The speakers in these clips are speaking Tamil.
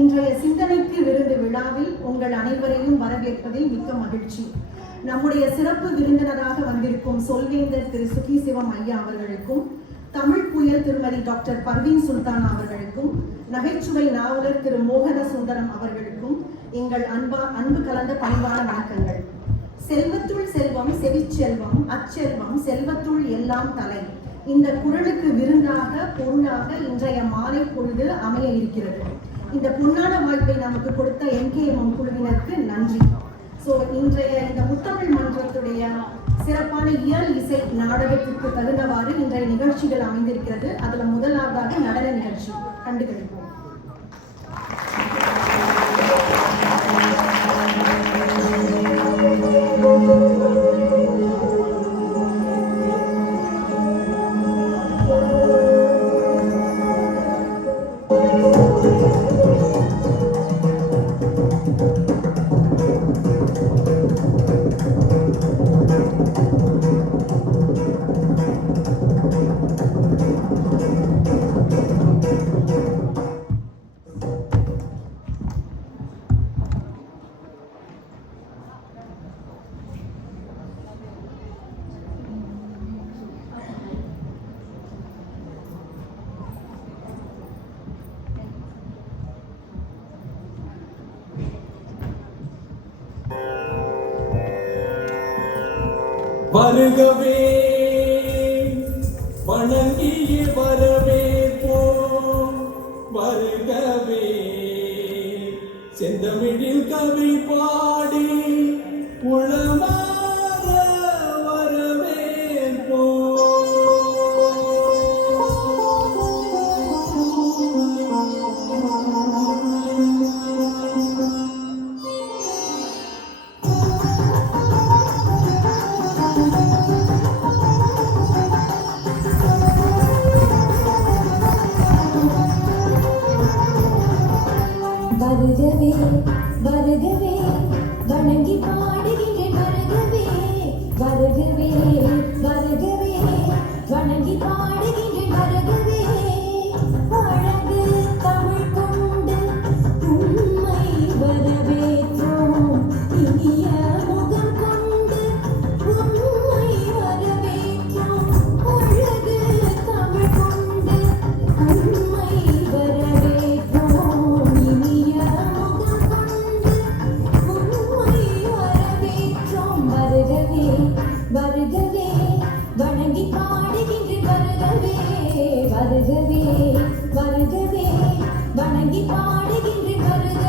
இன்றைய சிந்தனைக்கு விருந்து விழாவில் உங்கள் அனைவரையும் வரவேற்பதில் மிக்க மகிழ்ச்சி. நம்முடைய சிறப்பு விருந்தினராக வந்திருக்கும் சொல்வேந்தர் திரு சுகி சிவம் ஐயா அவர்களுக்கும், தமிழ் புயல் திருமதி டாக்டர் பர்வீன் சுல்தான் அவர்களுக்கும், நகைச்சுவை நாவலர் திரு மோகன சுந்தரம் அவர்களுக்கும் எங்கள் அன்பு கலந்த பணிவான வணக்கங்கள். செல்வத்துள் செல்வம் செவிச்செல்வம் அச்செல்வம் செல்வத்துள் எல்லாம் தலை. இந்த குரலுக்கு விருந்தாக பொருளாக இன்றைய மாலை பொழுது அமைய இருக்கிறது. இந்த பொன்னான வாய்ப்பை நமக்கு கொடுத்த MKM குழுவினருக்கு நன்றி. இன்றைய இந்த முத்தமிழ் மன்றத்துடைய சிறப்பான இயல் இசை நாடகத்திற்கு தகுந்தவாறு இன்றைய நிகழ்ச்சிகள் அமைந்திருக்கிறது. அதுல முதலாவதாக நடன நிகழ்ச்சி கண்டுகளிப்போம். வருகவே வணங்கிய வரவேற்போம், வருகவே செந்தமிழில் கவி பாடி உளமாற வரவேற்போம். வருகவே வருகவே வணங்கி பாடுகின்றேன், வருகவே வருகவே வருகவே வணங்கி பாடுகின்றேன், வருகவே அழகு தமிழ் கொண்டு உண்மை வரவேற்றோம், இனிய முகம் கொண்டு உண்மை வரவேற்றோம், அழகு தமிழ் கொண்டு உண்மை வரவேற்றோம், இனிய முகம் கொண்டு உண்மை வரவேற்றோம். வருகவே வருகவே வணங்கி பாடுகின்றேன், வருகவே வருகவே வருகவே வணங்கி பாடுகின்றேன், வருகவே.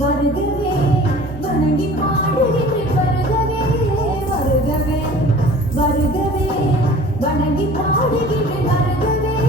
வருகவே வணங்கி பாடுகின்றேன், வருகவே வருகவே வருகவே வணங்கி பாடுகின்றேன், வருகவே.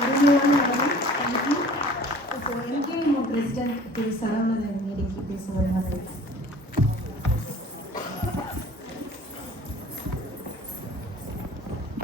அருமையான நடனம். தேங்க்யூ. ஸோ என்கேஎம் பிரசிடென்ட் திரு சரவணன் மேடைக்கு பேசுவார்கள்.